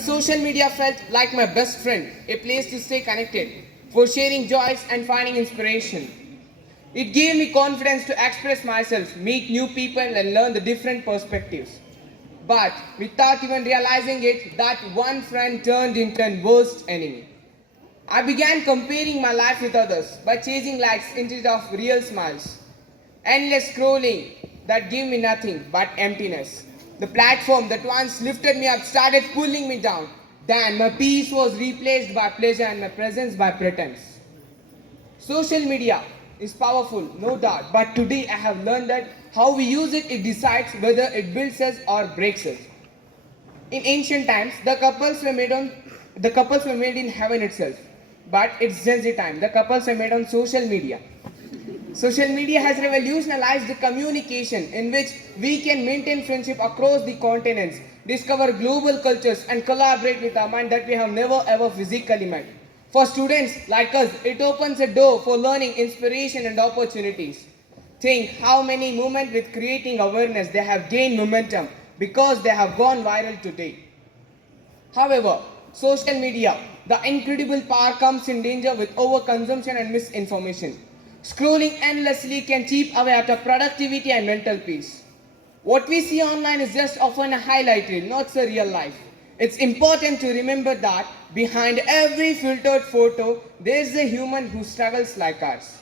Social media felt like my best friend, a place to stay connected, for sharing joys and finding inspiration. It gave me confidence to express myself, meet new people, and learn the different perspectives. But without even realizing it, that one friend turned into a worst enemy. I began comparing my life with others by chasing likes instead of real smiles. Endless scrolling that gave me nothing but emptiness. The platform that once lifted me up started pulling me down. Then my peace was replaced by pleasure and my presence by pretense. Social media is powerful, no doubt, but today I have learned that how we use it, it decides whether it builds us or breaks us. In ancient times, the couples were made in heaven itself. But it's Gen Z time. The couples were made on social media. Social media has revolutionized the communication in which we can maintain friendship across the continents, discover global cultures, and collaborate with our mind that we have never ever physically met. For students like us, it opens a door for learning, inspiration, and opportunities. Think how many movements with creating awareness they have gained momentum because they have gone viral today. However, social media, the incredible power comes in danger with overconsumption and misinformation. Scrolling endlessly can chip away at our productivity and mental peace. What we see online is just often a highlight reel, not the real life. It's important to remember that behind every filtered photo, there's a human who struggles like us.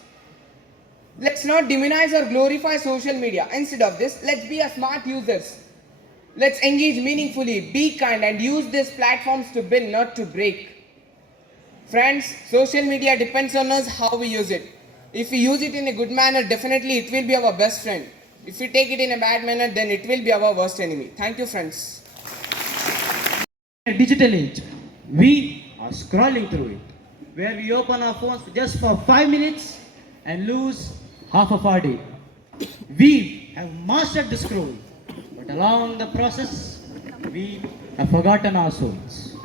Let's not demonize or glorify social media. Instead of this, let's be a smart users. Let's engage meaningfully, be kind, and use these platforms to build, not to break. Friends, social media depends on us how we use it. If we use it in a good manner, definitely it will be our best friend. If we take it in a bad manner, then it will be our worst enemy. Thank you, friends. A digital age, we are scrolling through it, where we open our phones just for 5 minutes and lose half of our day. We have mastered the scroll, but along the process, we have forgotten our souls.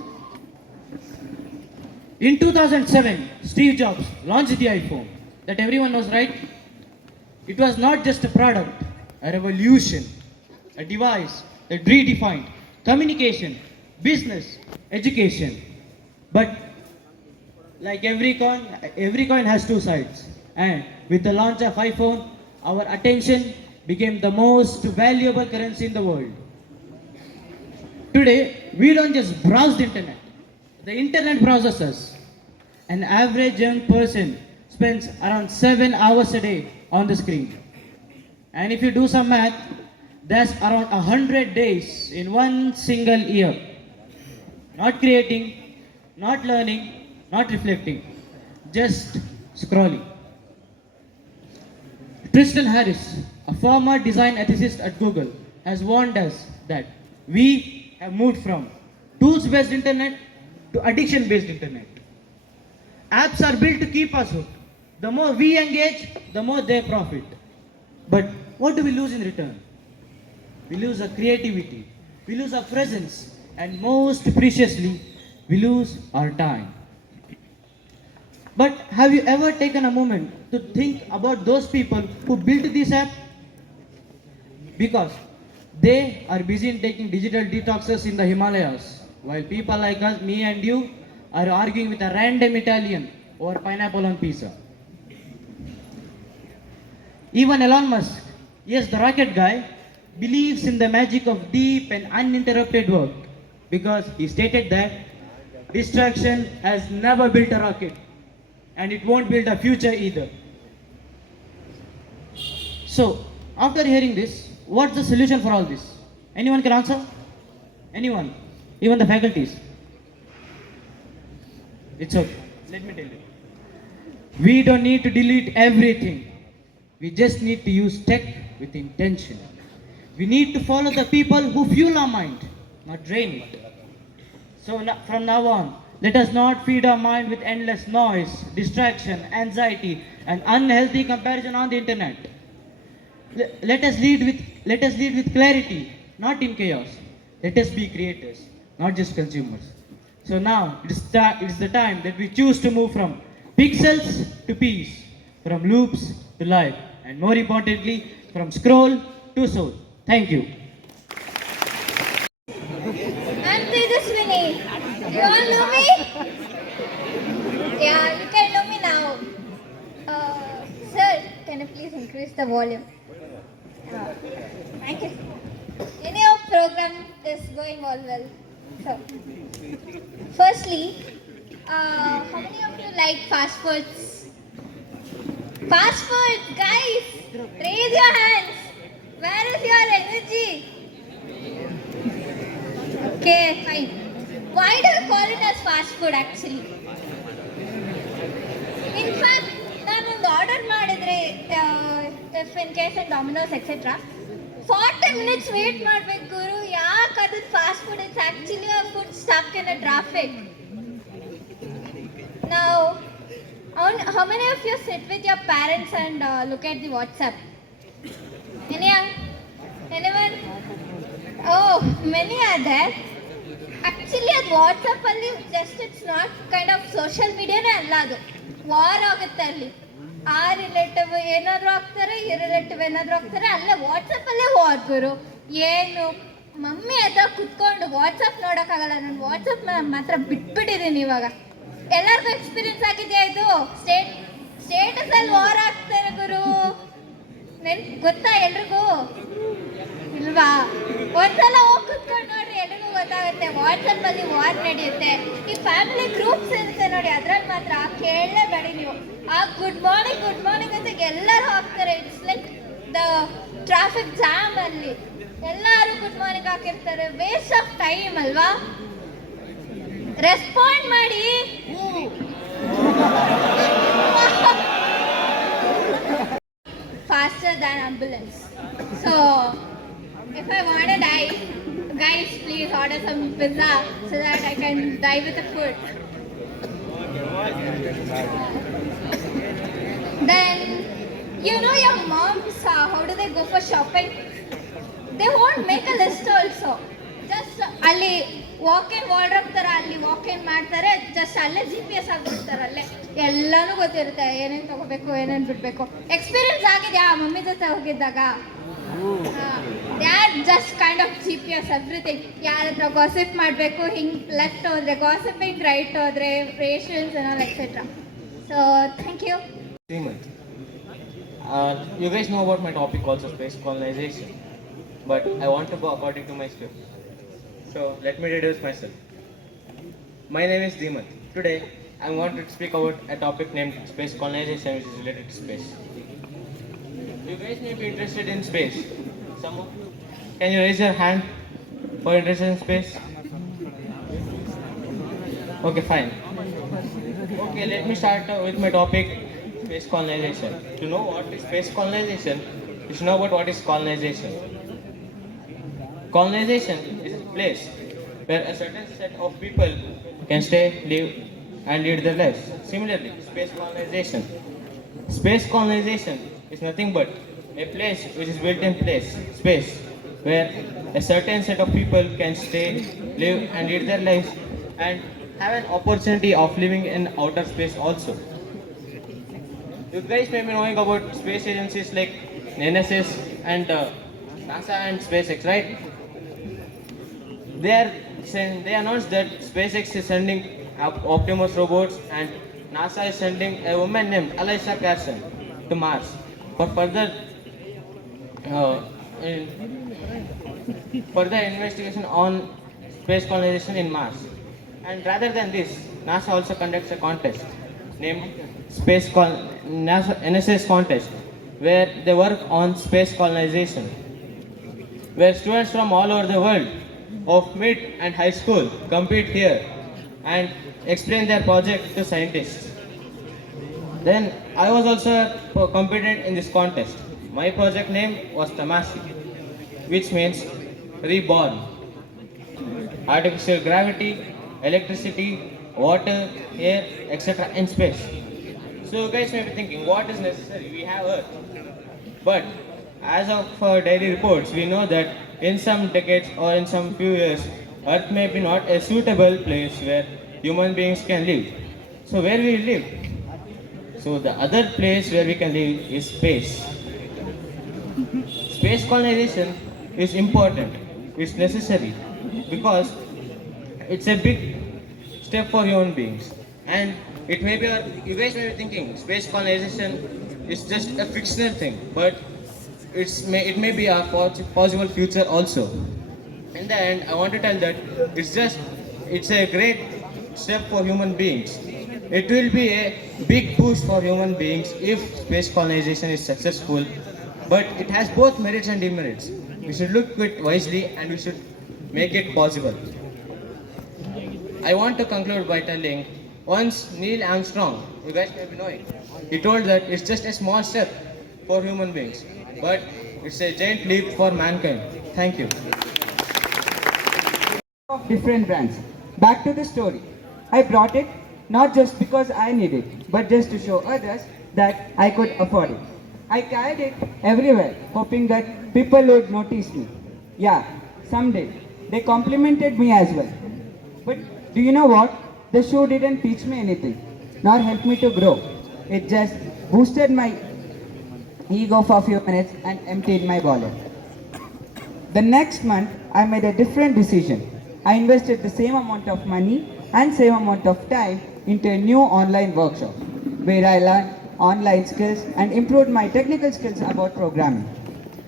In 2007, Steve Jobs launched the iPhone. That everyone knows, right? It was not just a product, a revolution, a device that redefined communication, business, education. But like every coin has two sides. And with the launch of iPhone, our attention became the most valuable currency in the world. Today, we don't just browse the internet. The internet browses us. An average young person spends around 7 hours a day on the screen. And if you do some math, that's around 100 days in one single year. Not creating, not learning, not reflecting, just scrolling. Tristan Harris, a former design ethicist at Google, has warned us that we have moved from tools-based internet to addiction-based internet. Apps are built to keep us hooked. The more we engage, the more they profit. But what do we lose in return? We lose our creativity, we lose our presence, and most preciously, we lose our time. But have you ever taken a moment to think about those people who built this app? Because they are busy in taking digital detoxes in the Himalayas, while people like us, me and you, are arguing with a random Italian over pineapple on pizza. Even Elon Musk, yes, the rocket guy, believes in the magic of deep and uninterrupted work because he stated that distraction has never built a rocket and it won't build a future either. So, after hearing this, what's the solution for all this? Anyone can answer? Anyone? Even the faculties? It's okay. Let me tell you. We don't need to delete everything. We just need to use tech with intention. We need to follow the people who fuel our mind, not drain it. So from now on, let us not feed our mind with endless noise, distraction, anxiety, and unhealthy comparison on the internet. Let us lead with clarity, not in chaos. Let us be creators, not just consumers. So now it's the time that we choose to move from pixels to peace, from loops to life, and more importantly, from scroll to soul. Thank you. I'm Tejaswini. increase the volume. Thank you. Any of program is going all well. So, firstly, how many of you like fast foods? Fast food, guys, raise your hands. Where is your energy? Okay, fine. Why do you call it as fast food actually? In fact, ನಾನೊಂದು order ಮಾಡಿದ್ರೆ if in case in Domino's etcetera 40 minutes wait ಮಾಡ್ಬೇಕು ಗುರು. ಯಾಕೆ ಅದು fast food? It's actually a food stuck in a traffic. Now, how many of you sit with your parents and look at the WhatsApp? Anyone? Oh, many are there. Actually, ಅದು WhatsApp ಅಲ್ಲಿ just it's not kind of social ಮೀಡಿಯಾನೇ ಅಲ್ಲ, ಅದು war ಆಗುತ್ತೆ ಅಲ್ಲಿ. ಆ relative ಏನಾದರೂ ಆಗ್ತಾರೆ, ಈ ರಿಲೇಟಿವ್ ಏನಾದರೂ ಆಗ್ತಾರೆ, ಅಲ್ಲೇ ವಾಟ್ಸಪ್ ಅಲ್ಲೇ ವಾರ್ ಗುರು. ಏನು ಮಮ್ಮಿ ಹತ್ರ ಕುತ್ಕೊಂಡು ವಾಟ್ಸಪ್ ನೋಡೋಕ್ಕಾಗಲ್ಲ. ನಾನು ವಾಟ್ಸಪ್ ಮಾತ್ರ ಬಿಟ್ಬಿಟ್ಟಿದ್ದೀನಿ ಇವಾಗ. ಎಲ್ಲರಿಗೂ ಎಕ್ಸ್ಪೀರಿಯನ್ಸ್ ಆಗಿದೆಯಾ ಇದು? ಸ್ಟೇಟಸ್ ಅಲ್ಲಿ ವಾರ್ ಆಗ್ತಾರೆ ಗುರು. ಗೊತ್ತಾ ಎಲ್ರಿಗೂ? ಇಲ್ವಾ? ಒಂದ್ಸಲ ಹೋಗಿ ಕುತ್ಕೊಂಡು ನೋಡ್ರಿ, ಎಲ್ರಿಗೂ ಗೊತ್ತಾಗುತ್ತೆ. ವಾಟ್ಸಪ್ ಅಲ್ಲಿ ವಾರ್ ನಡೆಯುತ್ತೆ. ಈ ಫ್ಯಾಮಿಲಿ ಗ್ರೂಪ್ಸ್ ಇರುತ್ತೆ ನೋಡಿ, ಅದ್ರಲ್ಲಿ ಮಾತ್ರ ಕೇಳಲೇಬೇಡಿ ನೀವು. ಆ ಗುಡ್ ಮಾರ್ನಿಂಗ್ ಅಂತ ಎಲ್ಲರೂ ಹಾಕ್ತಾರೆ. It's like the traffic jam ಅಲ್ಲಿ ಎಲ್ಲರೂ ಗುಡ್ ಮಾರ್ನಿಂಗ್ ಹಾಕಿರ್ತಾರೆ. ವೇಸ್ಟ್ ಆಫ್ ಟೈಮ್ ಅಲ್ವಾ? ರೆಸ್ಪಾಂಡ್ ಮಾಡಿ. Faster than ambulance. So, if I want to die, guys, please order some pizza so that I can die with the food. Then, you know your moms, how do they go for shopping? They won't make a list also. Just ಅಲ್ಲಿ walk in wardrobe ಥರ ಅಲ್ಲಿ walk in ಮಾಡ್ತಾರೆ. Just ಅಲ್ಲೇ GPS ಆಗಿಬಿಡ್ತಾರೆ. ಅಲ್ಲೇ ಎಲ್ಲನೂ ಗೊತ್ತಿರುತ್ತೆ, ಏನೇನು ತಗೋಬೇಕು, ಏನೇನು ಬಿಡಬೇಕು. ಎಕ್ಸ್ಪೀರಿಯನ್ಸ್ ಆಗಿದೆಯಾ ಮಮ್ಮಿ ಜೊತೆ ಹೋಗಿದ್ದಾಗ? They are just kind of GPS everything. ಯಾರ ಹತ್ರ ಗಾಸಿಪ್ ಮಾಡಬೇಕು, ಹಿಂಗೆ ಲೆಫ್ಟ್ ಹೋದರೆ ಗಾಸಿಪಿಂಗ್, ರೈಟ್ ಹೋದರೆ rations and all etc. So, thank you. You guys know about my topic also, space colonization. But I want to go according to my script. So let me introduce myself. My name is Deemat. Today I want to speak about a topic named space colonization, which is related to space. You guys may be interested in space. Some of you, can you raise your hand for interest in space? Okay, fine. Okay, let me start with my topic, space colonization. To know what is space colonization, you should know about what is colonization. Colonization is a place where a certain set of people can stay, live, and lead their lives. Similarly, space colonization. Space colonization is nothing but a place which is built in space, where a certain set of people can stay, live, and lead their lives, and have an opportunity of living in outer space also. You guys may be knowing about space agencies like NSS and NASA and SpaceX, right? They announced that SpaceX is sending Optimus robots and NASA is sending a woman named Alyssa Carson to Mars for further investigation on space colonization in Mars. And rather than this, NASA also conducts a contest named NSS contest, where they work on space colonization, where students from all over the world of mid and high school compete here and explain their project to scientists. Then I was also competed in this contest. My project name was Tamasi, which means reborn. Artificial gravity, electricity, water, air, etc. in space. So you guys may be thinking, what is necessary? We have Earth. But as of daily reports, we know that in some decades or in some few years, Earth may be not a suitable place where human beings can live. So where we live? So the other place where we can live is space. Space colonization is important, it's necessary, because it's a big step for human beings. And it may be, you guys may be thinking, space colonization is just a fictional thing, but it may be a possible future also. In the end, I want to tell that it's a great step for human beings. It will be a big boost for human beings if space colonization is successful, but it has both merits and demerits. We should look at it wisely and we should make it possible. I want to conclude by telling once Neil Armstrong, you guys may be knowing, he told that it's just a small step for human beings, but it's a giant leap for mankind. Thank you. Of different brands. Back to the story. I brought it not just because I need it, but just to show others that I could afford it. I carried it everywhere, hoping that people would notice me. Yeah, some did. They complimented me as well. But do you know what? The shoe didn't teach me anything, nor help me to grow. It just boosted my ego for a few minutes and emptied my wallet. The next month, I made a different decision. I invested the same amount of money and same amount of time into a new online workshop where I learned online skills and improved my technical skills about programming.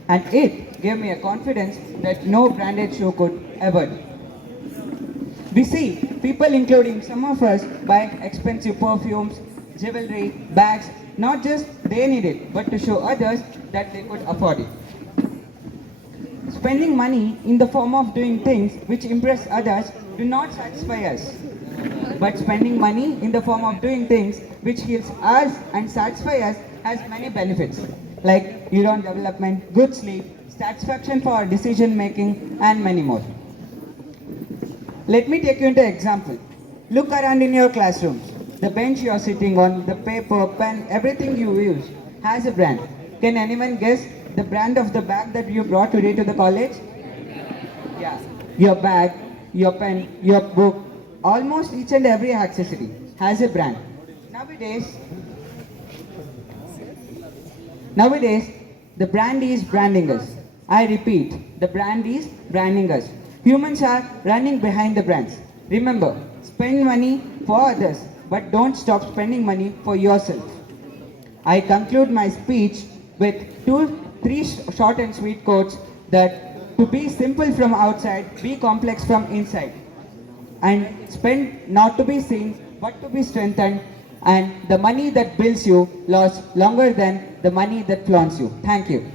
And it gave me a confidence that no branded shoe could ever do. We see people, including some of us, buy expensive perfumes, jewelry, bags, not just they need it, but to show others that they could afford it. Spending money in the form of doing things which impress others do not satisfy us. But spending money in the form of doing things which heals us and satisfy us has many benefits, like neuron development, good sleep, satisfaction for our decision making, and many more. Let me take you into an example. Look around in your classrooms. The bench you are sitting on, the paper, pen, everything you use has a brand. Can anyone guess the brand of the bag that you brought today to the college? Yeah. Your bag, your pen, your book, almost each and every accessory has a brand. Nowadays, the brand is branding us. I repeat, the brand is branding us. Humans are running behind the brands. Remember, spend money for others, but don't stop spending money for yourself. I conclude my speech with three short and sweet quotes that to be simple from outside, be complex from inside. And spend not to be seen, but to be strengthened. And the money that builds you lasts longer than the money that flaunts you. Thank you.